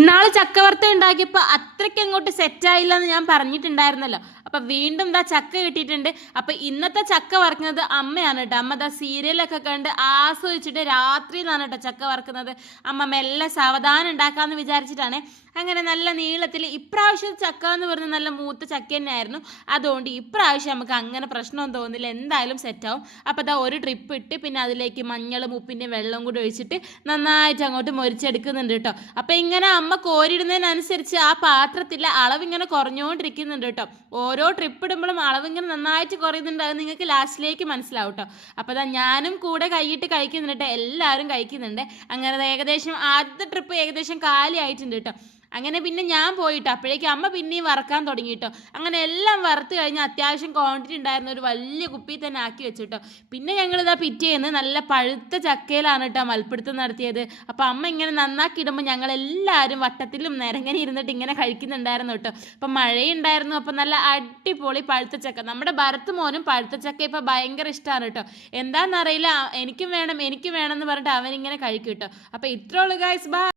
ഇന്നാള് ചക്കവറുത്ത ഉണ്ടാക്കിയപ്പോൾ അത്രയ്ക്ക് അങ്ങോട്ട് സെറ്റായില്ല എന്ന് ഞാൻ പറഞ്ഞിട്ടുണ്ടായിരുന്നല്ലോ. അപ്പൊ വീണ്ടും ദാ ചക്ക കിട്ടിയിട്ടുണ്ട്. അപ്പൊ ഇന്നത്തെ ചക്ക വറുക്കുന്നത് അമ്മയാണ് കേട്ടോ. അമ്മ ദാ സീരിയലൊക്കെ കണ്ട് ആസ്വദിച്ചിട്ട് രാത്രിയിലാണ് കേട്ടോ ചക്ക വറുക്കുന്നത്. അമ്മ മെല്ലെ സാവധാനം ഉണ്ടാക്കാന്ന് വിചാരിച്ചിട്ടാണ്. അങ്ങനെ നല്ല നീളത്തിൽ ഇപ്രാവശ്യം ചക്ക എന്ന് പറഞ്ഞാൽ നല്ല മൂത്ത ചക്ക തന്നെയായിരുന്നു. അതുകൊണ്ട് ഇപ്രാവശ്യം നമുക്ക് അങ്ങനെ പ്രശ്നമൊന്നും തോന്നില്ല, എന്തായാലും സെറ്റാവും. അപ്പോൾ ദാ ഒരു ട്രിപ്പ് ഇട്ട് പിന്നെ അതിലേക്ക് മഞ്ഞളും ഉപ്പിൻ്റെയും വെള്ളം കൂടി ഒഴിച്ചിട്ട് നന്നായിട്ട് അങ്ങോട്ട് മൊരിച്ചെടുക്കുന്നുണ്ട് കേട്ടോ. അപ്പോൾ ഇങ്ങനെ അമ്മ കോരിടുന്നതിനനുസരിച്ച് ആ പാത്രത്തിലെ അളവിങ്ങനെ കുറഞ്ഞുകൊണ്ടിരിക്കുന്നുണ്ട് കേട്ടോ. ഓരോ ട്രിപ്പ് ഇടുമ്പോഴും അളവിങ്ങനെ നന്നായിട്ട് കുറയുന്നുണ്ട്. അത് നിങ്ങൾക്ക് ലാസ്റ്റിലേക്ക് മനസ്സിലാവും കേട്ടോ. അപ്പോൾ അതാ ഞാനും കൂടെ കൈയിട്ട് കഴിക്കുന്നുണ്ട്, എല്ലാവരും കഴിക്കുന്നുണ്ട്. അങ്ങനെ ഏകദേശം ആദ്യത്തെ ട്രിപ്പ് ഏകദേശം കാലിയായിട്ടുണ്ട് കേട്ടോ. അങ്ങനെ പിന്നെ ഞാൻ പോയിട്ടോ. അപ്പോഴേക്കും അമ്മ പിന്നെയും വറക്കാൻ തുടങ്ങിയിട്ടോ. അങ്ങനെ എല്ലാം വറുത്ത് കഴിഞ്ഞ് അത്യാവശ്യം ക്വാണ്ടിറ്റി ഉണ്ടായിരുന്ന ഒരു വലിയ കുപ്പി തന്നെ ആക്കി വെച്ചിട്ടോ. പിന്നെ ഞങ്ങളിതാ പിറ്റേന്ന് നല്ല പഴുത്ത ചക്കയിലാണ് കേട്ടോ മൽപ്പിടുത്തം നടത്തിയത്. അപ്പോൾ അമ്മ ഇങ്ങനെ നന്നാക്കി ഇടുമ്പോൾ ഞങ്ങളെല്ലാവരും വട്ടത്തിലും നിരങ്ങനെ ഇരുന്നിട്ട് ഇങ്ങനെ കഴിക്കുന്നുണ്ടായിരുന്നു കേട്ടോ. അപ്പം മഴയുണ്ടായിരുന്നു. അപ്പം നല്ല അടിപൊളി പഴുത്ത ചക്ക. നമ്മുടെ ഭരത് മോനും പഴുത്ത ചക്ക ഇപ്പം ഭയങ്കര ഇഷ്ടമാണ് കേട്ടോ. എന്താണെന്നറിയില്ല, എനിക്കും വേണം എന്ന് പറഞ്ഞിട്ട് അവനിങ്ങനെ കഴിക്കും കേട്ടോ. അപ്പോൾ ഇത്രേ ഉള്ളൂ ഗൈസ്, ബൈ.